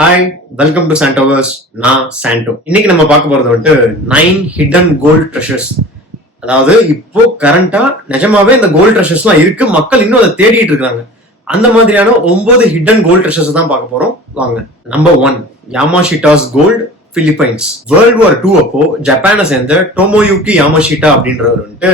Hi, welcome to சாண்டோவர்ஸ். நான் சாண்டோ. இன்னைக்கு நம்ம பார்க்க போறது வந்துட்டு 9 ஹிடன் கோல்ட் ட்ரெஷர்ஸ். அதாவது இப்போ கரண்டா நிஜமாவே இந்த கோல்ட் ட்ரெஷர்ஸ்லாம் இருக்கு, மக்கள் இன்னும் அதை தேடிட்டு இருக்காங்க. அந்த மாதிரியான 9 ஹிடன் கோல்ட் ட்ரெஷர்ஸ் தான் பார்க்க போறோம். வாங்க. Number 1, Yamashita's gold, Philippines. World war 2 அப்போ ஜப்பானை சேர்ந்த டோமோயுகி யாமாஷிட்டா அப்படின்றவர் வந்துட்டு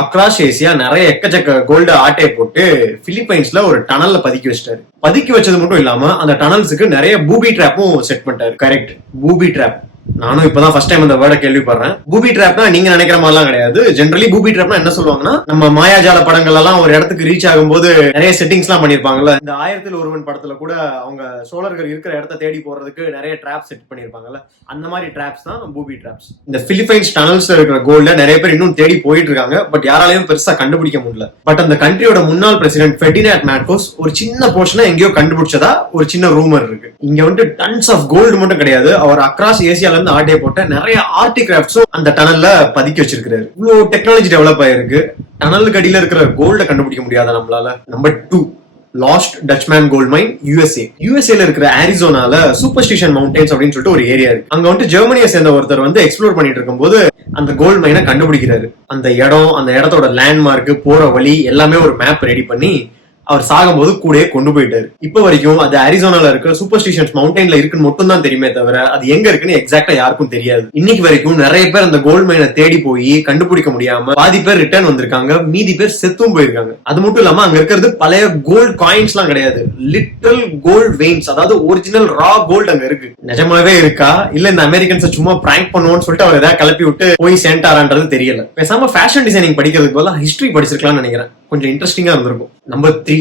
அக்ராஸ் ஏசியா நிறைய எக்கச்சக்க கோல்டு ஆட்டையை போட்டு பிலிப்பைன்ஸ்ல ஒரு டனல்ல பதுக்கி வச்சிட்டாரு. பதுக்கி வச்சது மட்டும் இல்லாம அந்த டனல்ஸுக்கு நிறைய பூபி டிராப்பும் செட் பண்ணிட்டாரு. Correct, booby drop. நானும் இப்பதான் ஃபர்ஸ்ட் டைம் இந்த வேர்டை கேள்விப்படுறேன். பூபி டிராப்னா நீங்க நினைக்கிற மாதிரிலாம் கிடையாது. ஜென்ரலி பூபி டிராப்னா என்ன சொல்லுவாங்கன்னா, நம்ம மாயாஜால படங்கள் எல்லாம் ஒரு இடத்துக்கு ரீச் ஆகும்போது நிறைய செட்டிங்ஸ் எல்லாம் பண்ணிருப்பாங்கல்ல. இந்த 1000ல் ஒருவன் படத்துல கூட அவங்க சோழர்கள் இருக்கிற இடத்த தேடி போறதுக்கு நிறைய டிராப் செட் பண்ணிருப்பாங்கல்ல. அந்த மாதிரி டிராப்ஸ் தான் பூபி டிராப்ஸ். இந்த பிலிப்பைன்ஸ் டனல்ஸ் இருக்கிற கோல்ட நிறைய பேர் இன்னும் தேடி போயிட்டு இருக்காங்க. பட் யாராலையும் பெருசா கண்டுபிடிக்க முடியல. பட் அந்த கண்ட்ரியோட முன்னாள் பிரசிடென்ட் ஃபெர்டினாண்ட் மார்கோஸ் ஒரு சின்ன போர்ஷனை எங்கேயோ கண்டுபிடிச்சதா ஒரு சின்ன ரூமர் இருக்கு. இங்க வந்துட்டு டன்ஸ் ஆஃப் கோல்டு மட்டும் கிடையாது, அவர் அக்ராஸ் ஏசியால இருந்து ஆட்டையை போட்ட நிறைய ஆர்டிகிராஃப்ட்ஸும் அந்த டனல்ல பதுக்கி வச்சிருக்காரு. இவ்வளவு டெக்னாலஜி டெவலப் ஆயிருக்கு, டனலுக்கு அடியில இருக்கிற கோல்ட கண்டுபிடிக்க முடியாத நம்மளால. நம்பர் 2, லாஸ்ட் டச்மேன் கோல்ட் மைன், யூஎஸ்ஏல இருக்கிற அரிசோனால சூப்பர்ஸ்டிஷன் மவுண்டன்ஸ் அப்படின்னு சொல்லிட்டு ஒரு ஏரியா இருக்கு. அங்க வந்துட்டு ஜெர்மனியை சேர்ந்த ஒருத்தர் வந்து எக்ஸ்ப்ளோர் பண்ணிட்டு இருக்கும்போது அந்த கோல்ட் மைனை கண்டுபிடிக்கிறாரு. அந்த இடம், அந்த இடத்தோட லேண்ட்மார்க், போற வழி எல்லாமே ஒரு மேப் ரெடி பண்ணி அவர் சாகும்போது கூடயே கொண்டு போயிட்டாரு. இப்ப வரைக்கும் அது அரிசோனால இருக்க சூப்பர்ஸ்டிஷன்ஸ் மவுண்டன்ல இருக்குன்னு மட்டும் தான் தெரியுமே தவிர அது எங்க இருக்குன்னு எக்ஸாக்டா யாருக்கும் தெரியாது. இன்னைக்கு வரைக்கும் நிறைய பேர் அந்த கோல்ட் மைனை தேடி போய் கண்டுபிடிக்க முடியாம பாதி பேர் ரிட்டர்ன் வந்திருக்காங்க, மீதி பேர் செத்தும் போயிருக்காங்க. அது மட்டும் இல்லாம அங்க இருக்கிறது பழைய கோல்ட் காயின்ஸ் எல்லாம் கிடையாது, லிட்டரல் கோல்ட் வெயின்ஸ், அதாவது ஒரிஜினல் ரா கோல்ட் அங்க இருக்கு. நிஜமாவே இருக்கா இல்ல இந்த அமெரிக்கன்ஸ் சும்மா பிராங்க் பண்ணுவோம்னு சொல்லிட்டு அவர் ஏதாவது கிளப்பி விட்டு போய் சேர்ந்தாரான்றது தெரியல. பேசாம ஃபேஷன் டிசைனிங் படிக்கிறதுக்கு பதிலா ஹிஸ்டரி படிச்சிருக்கலாம்னு நினைக்கிறேன். கொஞ்சம் இன்ட்ரெஸ்டிங்கா இருந்திருக்கும். நம்பர் 3,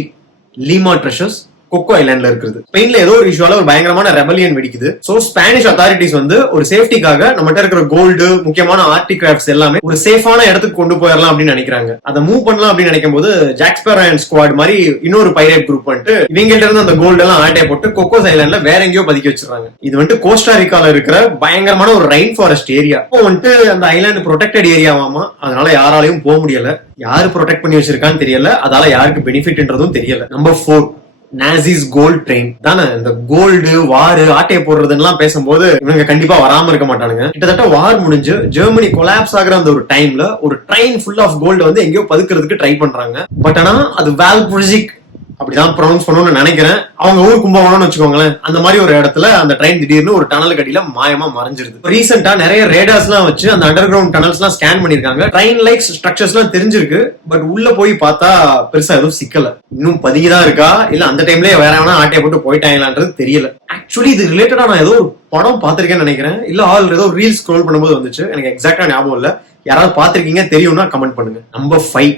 லீமா ட்ரெஷர்ஸ், கொக்கோ ஐலாண்ட்ல இருக்குது. ஸ்பெயின்ல ஏதோ ஒரு இஷ்யூல ஒரு பயங்கரமான ரெபலியன் வெடிக்குது. சோ ஸ்பானிஷ் அத்தாரிட்டிஸ் வந்து ஒரு சேஃப்டிக்காக நம்மகிட்ட இருக்கிற கோல்டு, முக்கியமான ஆர்டிகிராஃப்ட்ஸ் எல்லாமே ஒரு சேஃபான இடத்துக்கு கொண்டு போயிடலாம் அப்படின்னு நினைக்கிறாங்க. அதை மூவ் பண்ணலாம் அப்படின்னு நினைக்கும் போது ஜாக்ஸ்பர் அண்ட் ஸ்குவாட் மாதிரி இன்னொரு பைரேட் குரூப் வந்துட்டு இவங்கள்ட்ட இருந்து அந்த கோல்டு எல்லாம் ஆட்டையை போட்டு கொக்கோஸ் ஐலாண்ட்ல வேற எங்கேயோ பதுக்கி வச்சிருக்காங்க. இது வந்துட்டு கோஸ்டாரிக்கால இருக்கிற பயங்கரமான ஒரு ரெயின் ஃபாரஸ்ட் ஏரியா. இப்போ வந்துட்டு அந்த ஐலாண்ட் ப்ரொடெக்டட் ஏரியாவாமா, அதனால யாராலையும் போக முடியல. யாரு ப்ரொடெக்ட் பண்ணி வச்சிருக்கான்னு தெரியல, அதால யாருக்கு பெனிஃபிட்ன்றதும் தெரியல. நம்பர் 4, நாசிஸ் கோல்ட் ட்ரெயின் தானே. இந்த கோல்டு வாரு ஆட்டையை போடுறதுலாம் பேசும்போது இவங்க கண்டிப்பா வராம இருக்க மாட்டானுங்க. கிட்டத்தட்ட வார் முடிஞ்சு ஜெர்மனி கொலாப்ஸ் ஆகிற அந்த ஒரு டைம்ல ஒரு ட்ரெயின் ஃபுல் ஆஃப் கோல்டு வந்து எங்கேயோ பதுக்கிறதுக்கு ட்ரை பண்றாங்க. பட் ஆனா அது வால்புரிஜிக் அப்படிதான் ப்ரொனவுன்ஸ் பண்ணணும்னு நினைக்கிறேன். அவங்க ஊர் கும்பகோணம்னு வச்சுக்கோங்களேன். அந்த மாதிரி ஒரு இடத்துல அந்த ட்ரெயின் திடீர்னு ஒரு டனல் கடியில மாயமா மறைஞ்சிருது. ரீசெண்டா நிறைய ரேடார்ஸ் எல்லாம் வச்சு அந்த அண்டர் கிரவுண்ட் டனல்ஸ் எல்லாம் ஸ்கேன் பண்ணிருக்காங்க. ட்ரெயின் லைக் ஸ்ட்ரக்சர்ஸ் எல்லாம் தெரிஞ்சிருக்கு. பட் உள்ள போய் பார்த்தா பெருசா எதுவும் சிக்கல. இன்னும் பதுங்கிதான் இருக்கா இல்ல அந்த டைம்லயே வேற எவனா ஆட்டையை போட்டு போயிட்டாங்களான்றது தெரியல. ஆக்சுவலி இது ரிலேட்டடா நான் ஏதோ ஒரு படம் பார்த்திருக்கேன்னு நினைக்கிறேன். இல்ல ஆல் ஏதோ ரீல் ஸ்க்ரோல் பண்ணும்போது வந்துச்சு. எனக்கு எக்ஸாக்டா ஞாபகம் இல்ல. யாராவது பாத்திருக்கீங்க தெரியும்னா கமெண்ட் பண்ணுங்க. Number 5,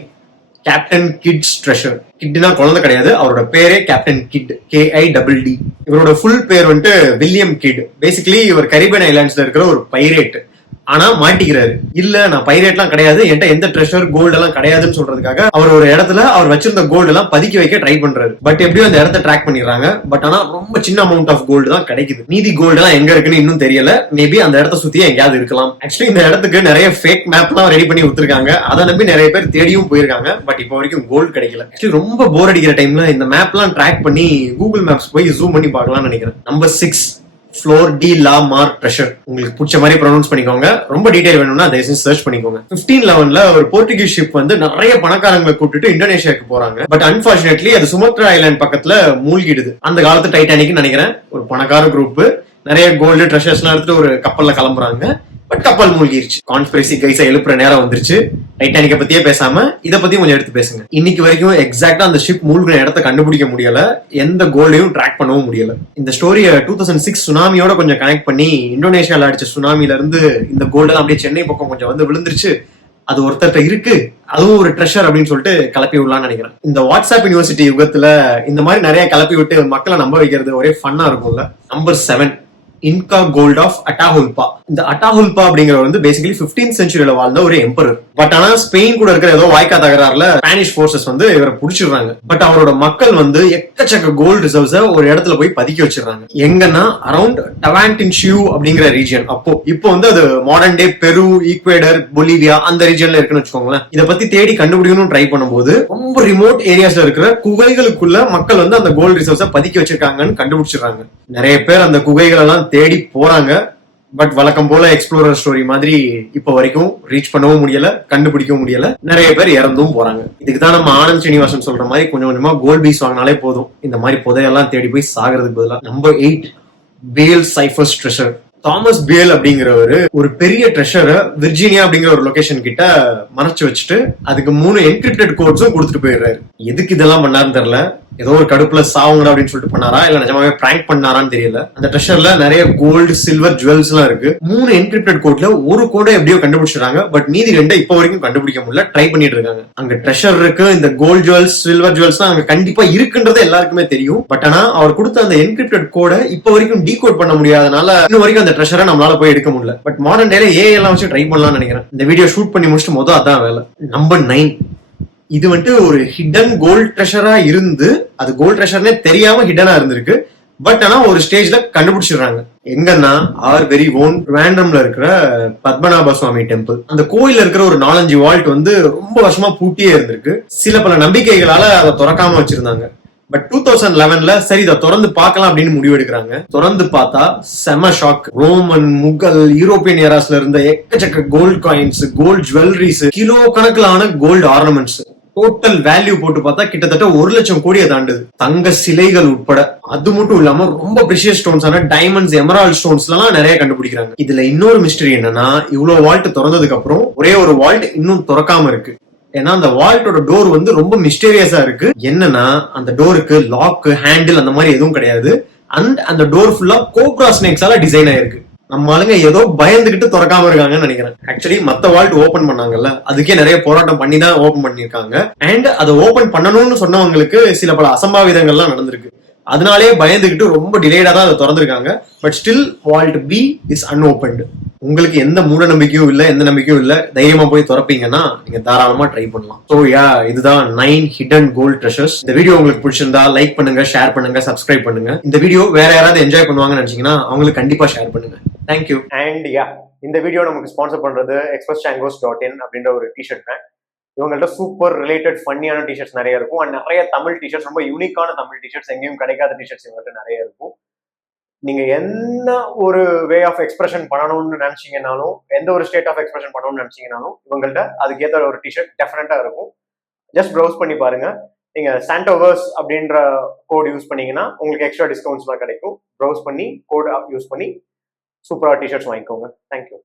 captain Kidd's treasure. கிட்னா குழந்தை கிடையாது, அவரோட பேரே கேப்டன் கிட், KIDD. இவரோட ஃபுல் பேர் வந்துட்டு வில்லியம் கிட். பேசிக்கலி இவர் கரீபியன் ஐலாண்ட்ஸ்ல இருக்கிற ஒரு பைரேட். ஆனா மாட்டிக்கிறாரு. இல்ல நான் பைரேட்லாம் கிடையாது, என்கிட்ட எந்த ட்ரெஷர் கோல்டு எல்லாம் கிடையாதுன்னு சொல்றதுக்காக அவர் ஒரு இடத்துல அவர் வச்சிருந்த கோல்டு எல்லாம் பதுக்கி வைக்க ட்ரை பண்றாரு. பட் எப்படியும் அந்த இடத்த ட்ராக் பண்ணிடுறாங்க. பட் ஆனா ரொம்ப சின்ன அமௌண்ட் ஆஃப் கோல்டு தான் கிடைக்குது. மீதி கோல்டு எல்லாம் எங்க இருக்குன்னு இன்னும் தெரியல. மேபி அந்த இடத்த சுத்தியே எங்கேயாவது இருக்கலாம். ஆக்சுவலி இந்த இடத்துக்கு நிறைய ஃபேக் மேப் எல்லாம் ரெடி பண்ணி விட்டுருக்காங்க. அதை நம்பி நிறைய பேர் தேடியும் போயிருக்காங்க. பட் இப்போ வரைக்கும் கோல்டு கிடைக்கல. ஆக்சுவலி ரொம்ப போர் அடிக்கிற டைம்ல இந்த மேப் எல்லாம் ட்ராக் பண்ணி கூகுள் மேப்ஸ் போய் ஜூம் பண்ணி பார்க்கலாம்னு நினைக்கிறேன். நம்பர் 6, ஃப்ளோர் டி லா மார் ட்ரெஷர். உங்களுக்கு பிடிச்ச மாதிரி ப்ரொனவுன்ஸ் பண்ணிக்கோங்க. ரொம்ப டீடைல் வேணும்னா தயவுசெய்து சர்ச் பண்ணிக்கோங்க. 1511ல ஒரு போர்ச்சுகீஸ் ஷிப் வந்து நிறைய பணக்காரங்களை கூட்டிட்டு இந்தோனேஷியாவுக்கு போறாங்க. பட் அன்பார்ச்சுனேட்லி அது சுமத்ரா ஐலாண்ட் பக்கத்துல மூழ்கிடுது. அந்த காலத்து டைட்டானிக் நினைக்கிறேன். ஒரு பணக்கார குரூப் நிறைய கோல்டு ட்ரெஷர்ஸ் எல்லாம் எடுத்துட்டு ஒரு கப்பல்ல கிளம்புறாங்க. பட் கப்பல் மூழ்கிருச்சு. கான்ஸ்பிரசி கைஸை எழுப்புற நேரம் வந்துருச்சு. டைட்டானிக்கை பத்தியே பேசாம இதை பத்தி கொஞ்சம் எடுத்து பேசுங்க. இன்னைக்கு வரைக்கும் எக்ஸாக்டா அந்த ஷிப் மூழ்கின இடத்த கண்டுபிடிக்க முடியல, எந்த கோல்டையும் ட்ராக் பண்ணவும் முடியல. இந்த ஸ்டோரியை 2006 சுனாமியோட கொஞ்சம் கனெக்ட் பண்ணி இந்தோனேஷியால அடிச்ச சுனாமில இருந்து இந்த கோல்டெல்லாம் அப்படியே சென்னை பக்கம் கொஞ்சம் வந்து விழுந்துருச்சு. அது ஒருத்தர்கிட்ட இருக்கு, அதுவும் ஒரு ட்ரெஷர் அப்படின்னு சொல்லிட்டு கிளப்பி விடலாம்னு நினைக்கிறேன். இந்த வாட்ஸ்அப் யூனிவர்சிட்டி யுகத்துல இந்த மாதிரி நிறைய கிளப்பி விட்டு மக்களை நம்ப வைக்கிறது ஒரே ஃபன்னா இருக்கும்ல. Number 7, Inca gold of Atahualpa. இந்த அட்டாஹுல்பா அப்படிங்கிறவர் வந்து பேசிக்கலி 15th செஞ்சுரியில வாழ்ந்த ஒரு எம்பரர். பட் ஆனா ஸ்பெயின் கூட இருக்கிற ஏதோ வாய்க்கா தகராறுல ஸ்பானிஷ் போர்சஸ் வந்து இவரை புடிச்சிடுறாங்க. பட் அவரோட மக்கள் வந்து எக்கச்சக்க கோல்டு ரிசர்வ்ஸ ஒரு இடத்துல போய் பதுக்கி வச்சிடறாங்க. எங்கன்னா அரௌண்ட் டவான்டின்ஷியூ அப்படிங்கிற ரீஜியன். இப்போ வந்து அது மாடர்ன் டே பெரு, ஈக்வேடர், பொலிவியா அந்த ரீஜியன்ல இருக்குன்னு வச்சுக்கோங்களேன். இதை பத்தி தேடி கண்டுபிடிக்கணும் ட்ரை பண்ணும்போது ரொம்ப ரிமோட் ஏரியாஸ்ல இருக்கிற குகைகளுக்குள்ள மக்கள் வந்து அந்த கோல்டு ரிசர்வ்ஸ பதுக்கி வச்சிருக்காங்கன்னு கண்டுபிடிச்சிடுறாங்க. நிறைய பேர் அந்த குகைகள் எல்லாம் தேடி போறாங்க. பட் வழக்கம் போல எக்ஸ்ப்ளோரர் ஸ்டோரி மாதிரி இப்ப வரைக்கும் ரீச் பண்ணவும் முடியல, கண்டுபிடிக்கவும் முடியல. நிறைய பேர் இறந்தும் போறாங்க. இதுக்குதான் நம்ம ஆனந்த் ஸ்ரீனிவாசன் சொல்ற மாதிரி கொஞ்சம் கொஞ்சமா கோல்ட் பீஸ் வாங்கினாலே போதும், இந்த மாதிரி புதையெல்லாம் தேடி போய் சாகிறதுக்கு பதிலா. நம்பர் 8, பேல் சைஃபர்ஸ் ட்ரெஷர். தாமஸ் பேல் அப்படிங்கிறவரு ஒரு பெரிய ட்ரெஷரை விர்ஜீனியா அப்படிங்கிற ஒரு லொகேஷன் கிட்ட மறைச்சு வச்சுட்டு அதுக்கு 3 என்கிரிப்டட் கோட்ஸும் கொடுத்துட்டு போயிடுறாரு. எதுக்கு இதெல்லாம் பண்ணாருன்னு தெரியல. ஏதோ ஒரு கடுப்புல சாவுங்க அப்படின்னு சொல்லிட்டு பண்ணாரா இல்ல நிஜமாவே பிராங்க் பண்ணாரான்னு தெரியல. அந்த ட்ரெஷர்ல நிறைய கோல்டு, சில்வர், ஜுவல்ஸ் எல்லாம் இருக்கு. 3 என்கிரிப்டட் கோட்ல ஒரு கோடை எப்படியோ கண்டுபிடிச்சிருக்காங்க. பட் மீதி 2 இப்ப வரைக்கும் கண்டுபிடிக்க முடியல, ட்ரை பண்ணிட்டு இருக்காங்க. அங்க ட்ரெஷர் இருக்கு, இந்த கோல்டு ஜுவல்ஸ், சில்வர் ஜுவல்ஸ் அங்க கண்டிப்பா இருக்குன்றது எல்லாருக்குமே தெரியும். பட் ஆனா அவர் கொடுத்த அந்த என்கிரிப்டட் கோடை இப்ப வரைக்கும் டீகோட் பண்ண முடியாதனால இன்னும் வரைக்கும் அந்த ட்ரெஷரை நம்மளால போய் எடுக்க முடியல. பட் மாடர்ன் டேல ஏஐ எல்லாம் வச்சு ட்ரை பண்ணலாம்னு நினைக்கிறேன். இந்த வீடியோ ஷூட் பண்ணி முடிச்சுட்டு மொதல் அதான் வேலை. நம்பர் 9, இது வந்துட்டு ஒரு ஹிடன் கோல்ட் ட்ரெஷரா இருந்து அது கோல்ட் ட்ரெஷர்னே தெரியாம ஹிடனா இருந்திருக்கு. பட் ஆனா ஒரு ஸ்டேஜ்ல கண்டுபிடிச்சிடுறாங்க. எங்கன்னா ஆர் வெரி ஓன் ரேண்டம்ல இருக்கிற பத்மநாப சுவாமி டெம்பிள். அந்த கோயில்ல இருக்கிற ஒரு 4-5 வால்ட் வந்து ரொம்ப வருஷமா பூட்டியே இருந்திருக்கு. சில பல நம்பிக்கைகளால அதை திறக்காம வச்சிருந்தாங்க. பட் 2011ல சரி இதை திறந்து பார்க்கலாம் அப்படின்னு முடிவு எடுக்கிறாங்க. திறந்து பார்த்தா செம ஷாக். ரோமன், முகல், யூரோப்பியன் ஏராஸ்ல இருந்த எக்கச்சக்க gold coins, gold jewelleries, kilo கணக்கிலான கோல்டு ஆர்னமெண்ட்ஸ். டோட்டல் வேல்யூ போட்டு பார்த்தா கிட்டத்தட்ட 1 லட்சம் கோடியை தாண்டுது. தங்க சிலைகள் உட்பட. அது மட்டும் இல்லாம ரொம்ப பிரிஷியஸ் ஸ்டோன்ஸான டைமண்ட்ஸ், எமரால்ட் ஸ்டோன்ஸ் எல்லாம் நிறைய கண்டுபிடிக்கிறாங்க. இதுல இன்னொரு மிஸ்டரி என்னன்னா, இவ்வளவு வால்ட் திறந்ததுக்கு அப்புறம் ஒரே ஒரு வால்ட் இன்னும் திறக்காம இருக்கு. ஏன்னா அந்த வால்ட்டோட டோர் வந்து ரொம்ப மிஸ்டீரியஸா இருக்கு. என்னன்னா அந்த டோருக்கு லாக், ஹேண்டில் அந்த மாதிரி எதுவும் கிடையாது. அண்ட் அந்த டோர் ஃபுல்லா கோப்ரா ஸ்னேக்ஸால டிசைன் ஆயிருக்கு. நம்ம ஆளுங்க ஏதோ பயந்துகிட்டு திறக்காம இருக்காங்கன்னு நினைக்கிறேன். ஆக்சுவலி மத்த வால்ட் ஓபன் பண்ணாங்கல்ல, அதுக்கே நிறைய போராட்டம் பண்ணி தான் ஓபன் பண்ணிருக்காங்க. அண்ட் அதை ஓபன் பண்ணணும்னு சொன்னவங்களுக்கு சில பல அசம்பாவிதங்கள்லாம் நடந்திருக்கு. அதனாலே பயந்துகிட்டு ரொம்ப டிலேடா தான் அதை திறந்திருக்காங்க. But still vault B is unopened. உங்களுக்கு எந்த மூட நம்பிக்கையும் இல்ல, எந்த நம்பிக்கையும் இல்ல, தைரியமா போய் திறப்பீங்கன்னா நீங்க தாராளமா ட்ரை பண்ணலாம். சோ யா, இதுதான் 9 ஹிடன் கோல்ட் ட்ரெஷர்ஸ். இந்த வீடியோ உங்களுக்கு பிடிச்சிருந்தா லைக் பண்ணுங்க, ஷேர் பண்ணுங்க, சப்ஸ்கிரைப் பண்ணுங்க. இந்த வீடியோ வேற யாராவது என்ஜாய் பண்ணுவாங்கன்னு நினைச்சீங்கன்னா அவங்களுக்கு கண்டிப்பா ஷேர் பண்ணுங்க. தேங்க்யூ. அண்ட் யா, இந்த வீடியோ நமக்கு ஸ்பான்சர் பண்றது expresschangos.in அப்படின்ற ஒரு டிஷர்ட் பிராண்ட். இவங்கள்ட்ட சூப்பர் ரிலேட்டட் ஃபன்னியான டிஷர்ட்ஸ் நிறைய இருக்கும். அண்ட் நிறைய தமிழ் டிஷர்ட்ஸ், ரொம்ப யூனிக்கான தமிழ் டிஷர்ட்ஸ், எங்கேயும் கிடைக்காத டிஷர்ட்ஸ் இவங்கள்ட்ட நிறைய இருக்கும். நீங்க என்ன ஒரு வே ஆஃப் எக்ஸ்பிரஷன் பண்ணணும்னு நினைச்சீங்கன்னாலும், எந்த ஒரு ஸ்டேட் ஆஃப் எக்ஸ்பிரஷன் பண்ணணும்னு நினைச்சீங்கன்னாலும் இவங்கள்ட்ட அதுக்கேற்ற ஒரு டிஷர்ட் டெஃபினட்டா இருக்கும். ஜஸ்ட் ப்ரௌஸ் பண்ணி பாருங்க. நீங்க சாண்டோவர்ஸ் அப்படின்ற கோட் யூஸ் பண்ணீங்கன்னா உங்களுக்கு எக்ஸ்ட்ரா டிஸ்கவுண்ட்ஸ்லாம் கிடைக்கும். ப்ரௌஸ் பண்ணி கோட் யூஸ் பண்ணி சூப்பரா டிஷர்ட்ஸ் வாங்கிக்கோங்க. தேங்க்யூ.